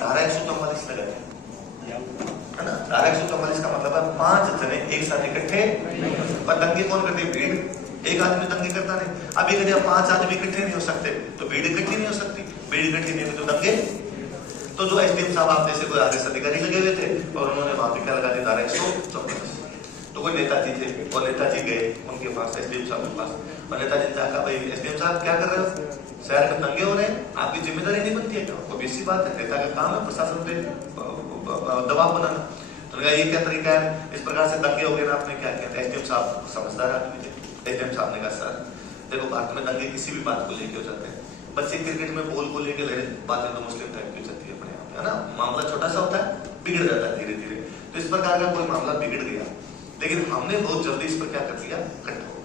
धारा 144 लगा है ना। धारा 144 का मतलब है 5 जने एक साथ इकट्ठे, पर दंगे कौन करते? भीड़। एक आदमी दंगे करता नहीं। अभी कभी 5 आदमी इकट्ठे नहीं हो सकते तो भीड़ इकट्ठी नहीं हो सकती, भीड़ इकट्ठी नहीं होगी तो दंगे। तो जो एसडीएम साहब आप जैसे कोई आदेश अधिकारी लगे हुए थे और उन्होंने वहां पे क्या लगा दी? धारा 144। तो कोई नेताजी थे और नेताजी गए उनके पास, एसडीएम साहब के पास, और नेताजी ने कहा भाई एसडीएम साहब क्या कर रहे हो, शहर में दंगे हो रहे हैं, आपकी जिम्मेदारी नहीं बनती है क्या? ऑब्वियस सी बात है, नेता का काम है प्रशासन पे दबाव बनाना। तो ये क्या तरीका है, इस प्रकार से दंगे हो गए ना, आपने क्या किया? एसडीएम साहब समझदार आदमी थे। एसडीएम साहब ने कहा सर देखो भारत में दंगे किसी भी बात को लेके हो जाते हैं, बच्चे क्रिकेट में बॉल को लेके लड़े, बातें तो मुस्लिम टाइप की हो जाती है अपने यहाँ पे, है ना। मामला छोटा सा होता है, बिगड़ जाता है धीरे धीरे। तो इस प्रकार का कोई मामला बिगड़ गया, लेकिन हमने बहुत जल्दी इस पर क्या कर दिया? कंट्रोल।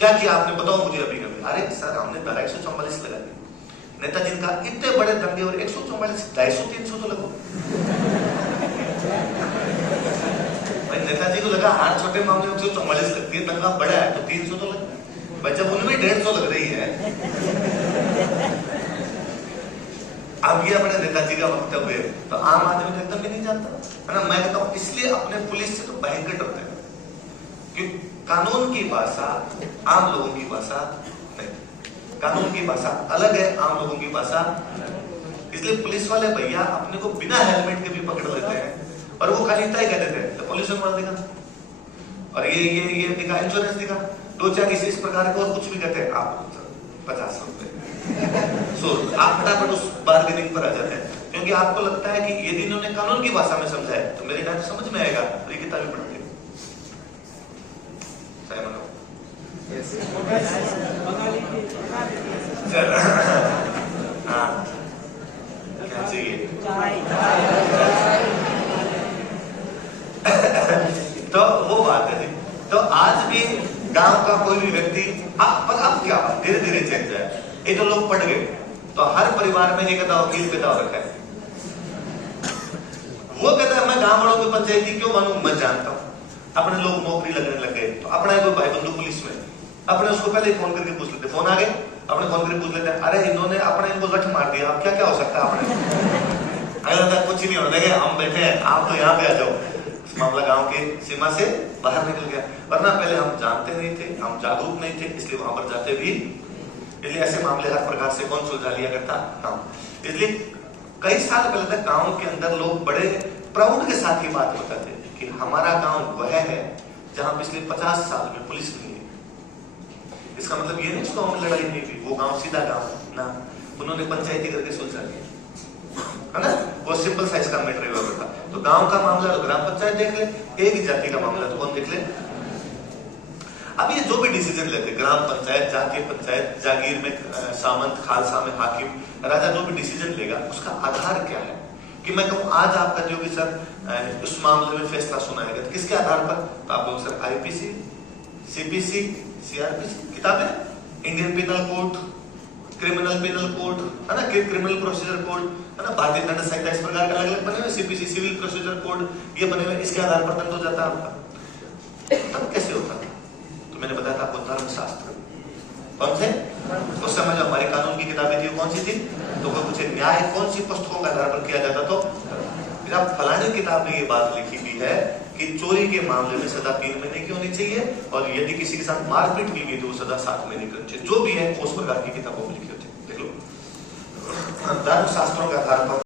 क्या किया आपने? बताओ मुझे अभी कभी। अरे सर हमने धारा 144 लगा दी। नेताजी ने कहा इतने बड़े दंगे और 144, 250, 300 तो लगो। भाई नेताजी को लगा हर छोटे मामले में 144 लगती है, दंगा बड़ा है तो 300 तो लगता है भाई, जब उनमें 150 लग रही है। अब ये अपने नेताजी का वक्तव्य है, तो आम आदमी तो एकदम भी नहीं जानता, है ना। मैं कहता हूं इसलिए अपने पुलिस से तो भयंकर डरते हैं कि कानून की भाषा आम लोगों की भाषा नहीं, कानून की भाषा अलग है, आम लोगों की भाषा। इसलिए पुलिस वाले भैया अपने को बिना हेलमेट के भी पकड़ लेते हैं और वो खाली इतना ही कह देते हैं तो पुलिस में दिखा और ये दिखा, इंश्योरेंस दिखा, 2 किसी इस प्रकार के और कुछ भी कहते हैं, आप 50 रुपए सो आप फटाफट उस बार्गेनिंग पर आ जाते हैं, क्योंकि आपको लगता है कि यदि इन्होंने कानून की भाषा में समझा है तो मेरे ख्याल समझ में आएगा, तो ये किताबें पढ़ के सही मानो। हाँ क्या चाहिए? तो वो बात है जी। तो आज भी गांव का कोई भी व्यक्ति अब क्या धीरे धीरे चेंज है। ये तो लोग पढ़ गए तो हर परिवार में एक वकील पैदा हो रखा है। वो कहता है मैं गांव वालों की पंचायती क्यों बनूं, मैं जानता हूं। अपने लोग नौकरी लगने लग गए तो अपना कोई भाई बंधु पुलिस में, अपने उसको पहले फोन करके पूछ लेते, फोन आ गए अपने फोन करके पूछ लेते हैं, अरे इन्होंने अपने इनको गठ मार दिया, अब क्या क्या हो सकता है अपने? अगर कुछ ही नहीं होने देंगे, हम बैठे हैं, आप तो यहाँ पे आ जाओ। मामला गांव के सीमा से बाहर निकल गया, वरना पहले हम जानते नहीं थे, हम जागरूक नहीं थे, इसलिए वहां पर जाते भी। इसलिए ऐसे मामले हर प्रकार से कौन सुलझा लिया करता? हाँ। इसलिए कई साल पहले तक गांव के अंदर लोग बड़े प्राउड के साथ ये बात बताते थे कि हमारा गांव वह है जहां पिछले 50 साल में पुलिस नहीं है। इसका मतलब ये नहीं उसको हम लड़ाई नहीं हुई, वो गांव सीधा गांव ना, उन्होंने पंचायती करके सुलझा लिया, है ना। वो सिंपल साइज का मैटर हुआ था। तो गांव का मामला तो ग्राम पंचायत देख ले, एक ही जाति का मामला तो कौन देख ले। अब ये जो भी डिसीजन लेते, ग्राम पंचायत, जातीय पंचायत, जागीर में सामंत, खालसा में हाकिम, राजा, जो भी डिसीजन लेगा उसका आधार क्या है? कि मैं कहूं आज आप कहते हो कि सर उस मामले में फैसला सुनाएगा तो किसके आधार पर? तो आप लोग सर आईपीसी, सीपीसी, सीआरपीसी किताबें, Indian penal code, criminal penal code, है ना, क्रिमिनल प्रोसीजर कोड, है ना, भारतीय दंड संहिता, इस प्रकार का अलग अलग बने हुए, सीपीसी, सिविल प्रोसीजर कोड, ये बने हुए, इसके आधार पर दंड हो जाता है आपका। तब कैसे होता? तो मैंने बताया था आपको धर्मशास्त्र कौन थे उस समय जो हमारी कानून की किताबें थी वो कौन सी थी? तो कोई पूछे न्याय कौन सी पुस्तकों का आधार पर किया जाता? तो फलानी किताब में ये बात लिखी हुई है कि चोरी के मामले में सजा 3 महीने की होनी चाहिए और यदि किसी के साथ मारपीट की गई तो वो सजा 7 महीने की होनी चाहिए। जो भी है उस प्रकार की किताबों में लिखी होती है, देख लो। धर्मशास्त्रों के आधार पर